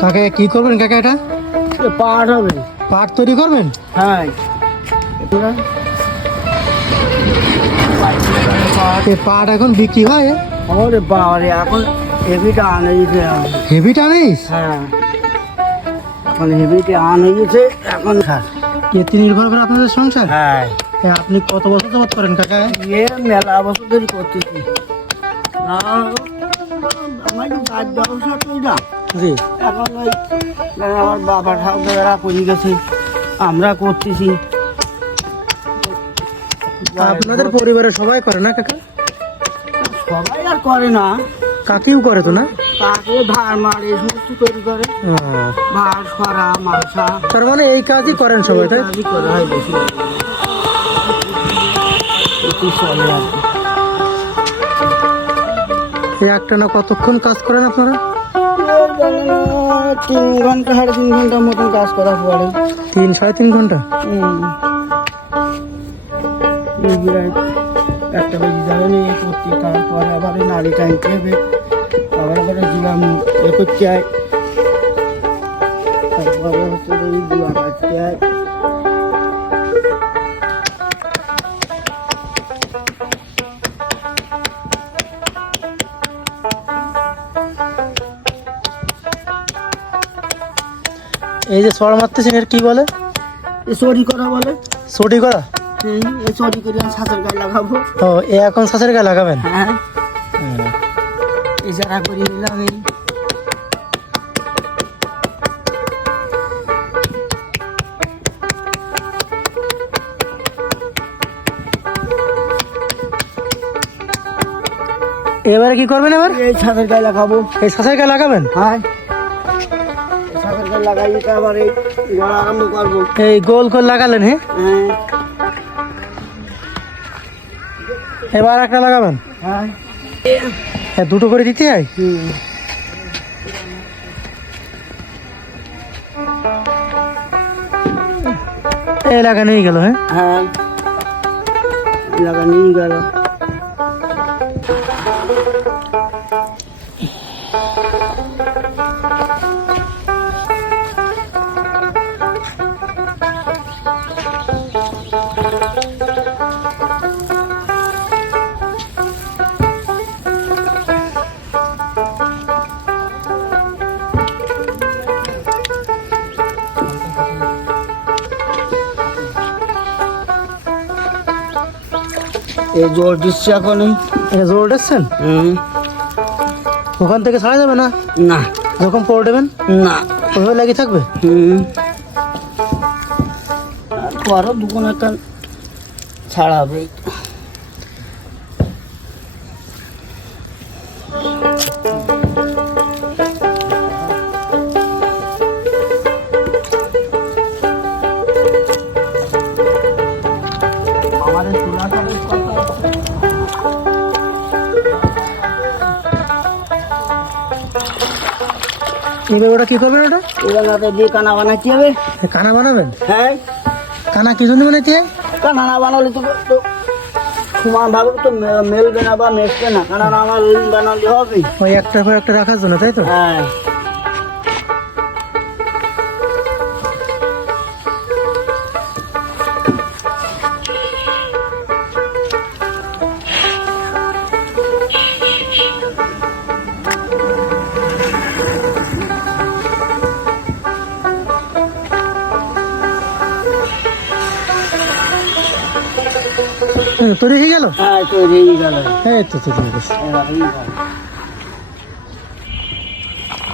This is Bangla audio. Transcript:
কাকে কি করবেন কাকা এটা? পাট হবে। পাট তৈরি করবেন? হ্যাঁ। পাট এখন বিক্রি হয়? ওরে বাবারে এখন হেভিটা আনে গেছে হেভি টানিস হ্যাঁ। এখন হেভিটা আনে গেছে এখন এতে নির্ভর করে আপনাদের সংসার। হ্যাঁ। আপনি কত বছর যাবত করেন কাকা? এ মেলা বছর ধরে করতেছি। না আমার যে গাছ ব্যবসা করি না জি। এখন ওই আমার বাবা ঠাকুরা করে গেছে আমরা করতেছি আপনাদের পরিবারের সবাই করে না কাকা? সবাই আর করে না। কাকিও করে তো না? তাকে ধার মার এই সমস্ত তৈরি করে। ভার সরা মালসা তার মানে এই কাজই করেন সবাই তাই করা হয় বেশি। চলে আর কি। এই একটা না কতক্ষণ কাজ করেন আপনারা? তিন ঘণ্টা সাড়ে তিন ঘণ্টার মতন কাজ করা পড়ে তিন সাড়ে তিন ঘণ্টা? একটা যাবে নিয়ে করছি তারপরে আবার নাড়ি টানতে হবে আবার আবার দিলাম এ করতে হয় তারপরে হচ্ছে দুয়া কাটতে হয় এই যে সর মারতেছেন এর কি বলে? এ চুরি করা বলে। ছুটি করা? করে আমি গায়ে লাগাবো। ও এ এখন গায়ে লাগাবেন? হ্যাঁ। এই যারা করে নিলাম এই। এবারে কি করবেন এবার? এই ছাদের গায়ে লাগাবো। এই শাঁসের গায়ে লাগাবেন? হ্যাঁ। এই গোল গোল লাগালেন হ্যাঁ। এবার একটা লাগাবেন? হ্যাঁ। দুটো করে দিতে হয়? এই লাগানোই গেল হ্যাঁ। হ্যাঁ লাগানোই গেল। এই জোর দিচ্ছি এখন। এটা জোর উঠেছেন? ওখান থেকে ছাড়া যাবে না? না। যখন পড়ে দেবেন? না। ওইভাবে লাগিয়ে থাকবে? হুম। আর পরও দুগুণ একটা ছাড়াবে এবার ওটা কি করবেন ওটা? এবার নাতে দিয়ে কানা বানাতে হবে? কানা বানাবেন? হ্যাঁ। কানা কি জন্য বানাতে কানা না বানালে তো তো সমান ভাবে তো মেলবে না বা মেশবে না। কানা না আমার বানালে হবে। ওই একটার পর একটা রাখার জন্য তাই তো? হ্যাঁ। তৈরি হয়ে গেল? হ্যাঁ তৈরি হয়ে গেল। এই তো তো ঠিক আছে। হয়ে গেল।